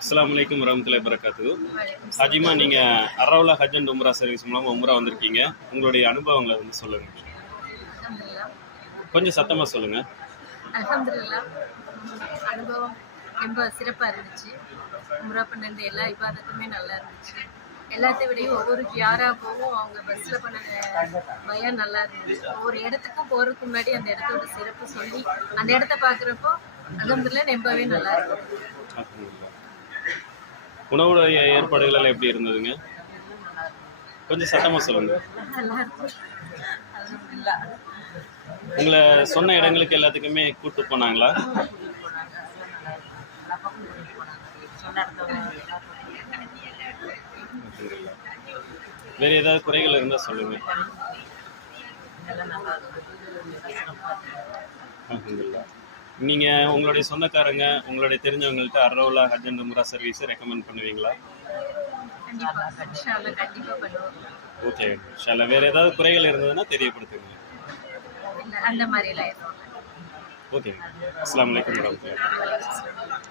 அஸ்ஸலாமு அலைக்கும் வரஹ்மத்துல்லாஹி வபரகாத்துஹு. வலைக்கம் ஹாஜிமா, சலாம். நீங்க அரவுலா ஹஜ் அண்ட் உம்ரா சர்வீஸ் மூலமா உம்ரா வந்திருக்கீங்க. உங்களுடைய அனுபவங்களை வந்து சொல்லுங்க. அல்ஹம்துலில்லாஹ். கொஞ்சம் சத்தமா சொல்லுங்க. அல்ஹம்துலில்லாஹ். அனுபவம் ரொம்ப சிறப்பா இருந்துச்சு. உம்ரா பண்ண எல்லா இபாதத்துமே நல்லா இருந்துச்சு. எல்லாத்தை விடையும் ஒவ்வொரு ஜியாராவும் அவங்க பஸ்ல பண்ண பயம் நல்லா இருந்துச்சு. ஒவ்வொரு இடத்துக்கும் போறதுக்கு முன்னாடி அந்த இடத்தோட சிறப்பு சொல்லி அந்த இடத்த பார்க்குறப்போ அல்ஹம்துலில்லாஹ் ரொம்பவே நல்லா இருக்கும். அல்ஹம்துலில்லாஹ். உணவுடைய ஏற்பாடுகள் எல்லாம் எப்படி இருந்ததுங்க? கொஞ்சம் சத்தமா சொல்லுங்க. நல்லா இருக்கும். அல்ஹம்துலில்லாஹ். உங்களை சொன்ன இடங்களுக்கு எல்லாத்துக்குமே கூட்டு போனாங்களா? அல்ஹம்துலில்லாஹ். வேற ஏதாவது குறைகள் இருந்தா சொல்லுங்க. அல்ஹம்துலில்லாஹ். நீங்க உங்களுடைய சொந்தக்காரங்க, உங்களுடைய தெரிஞ்சவங்கள்ட்ட அரவுலா ஹஜ் அண்ட் உம்ரா சர்வீஸ் ரெக்கமெண்ட் பண்ணுவீங்களா? கண்டிப்பா இன்ஷா அல்லாஹ் கண்டிப்பா பண்ணுவோம். ஓகே. இன்ஷா அல்லாஹ். வேற ஏதாவது குறைகள் இருந்ததுன்னா தெரியப்படுத்துங்க. இல்ல அந்த மாதிரி எல்லாம் எதுவும் இல்லை. ஓகே. அஸ்ஸலாமு அலைக்கும் வரஹ்மத்துல்லாஹி. வலைக்கம் சலாம்.